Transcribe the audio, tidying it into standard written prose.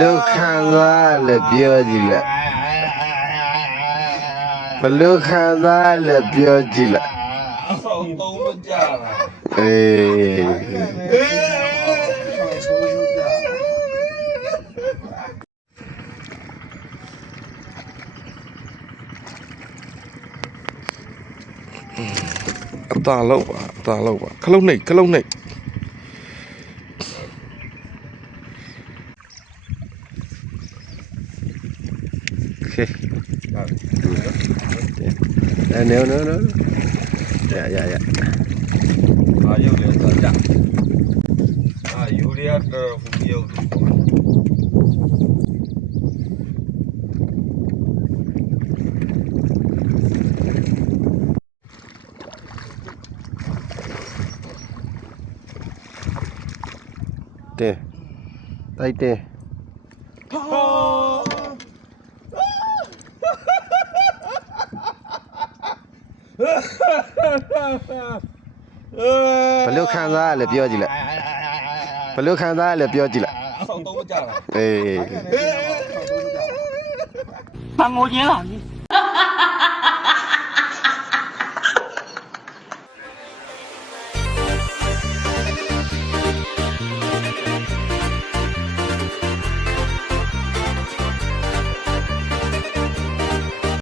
လို့ခံစားလဲပြောကြည့်လိုက်ဘလို့ခံစားလဲပြောကြည့်လိုက်ဆောင်းသုံးမကြလားအေးအตาလောက်ပါခလုံးနှိပ်โอเคno dạ yêu liền rồi dạ yêu liền không yêu tê tay tê phải lúc khăn ra làပြောgì lại phải lúc khăn ra làပြောgì lạiဆောင်းသုံးမကြလားê Thằng ngồi nhé là gì?